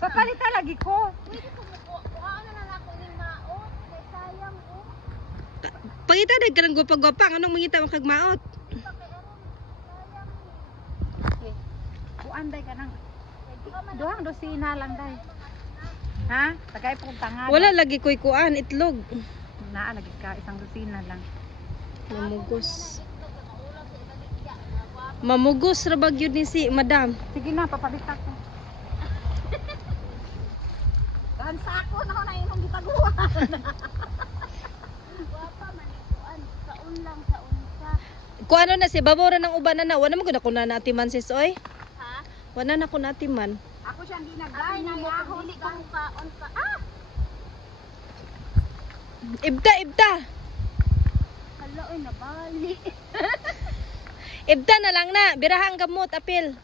Papalita lagi ko. Ko. Pangita dag ka ng gwapa-gwapa, anong mangita makagmaot? Okay. Buanday ka nang. Duhang dosina lang day. Ha? Tagay po tangan. Wala lagi ko'y kuan, itlog. Naa lagi ka isang dosina lang. Mamugos. Mamugos ra bag yun ni si madam. Sige na, papalita ko. Kan sako na ko na imong gitaguan. Wapa manikuan. Saun lang saun ka. Kuan ano na si babora ng uban na na. Wala man ko na kuna natiman sis oy. Ha? Wala na ko natiman. Ako siyang Ay, ginagay na na yahon Dili ka. ko kaon ka. Ah! Ibta, ibta. Hala, oy, nabali. Ibta na lang na. Biraha ang gamot, apil.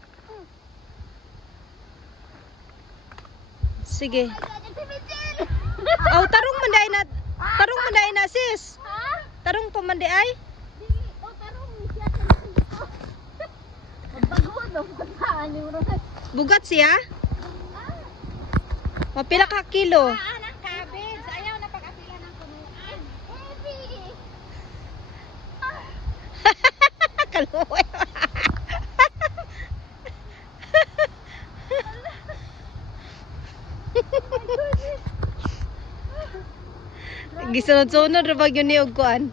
Sige. Aw, Tarong manday na sis. Ha? Tarong pa manday ay. Dili. O, tarong siya sa dito. Magbago daw sa ano. Bugat siya. Mapila ka kilo. Ah, ng cabbage. Ayaw na ng kunuan. Heavy. Kaluoy. Gisunod-sunod ra bag yun ni og kuan.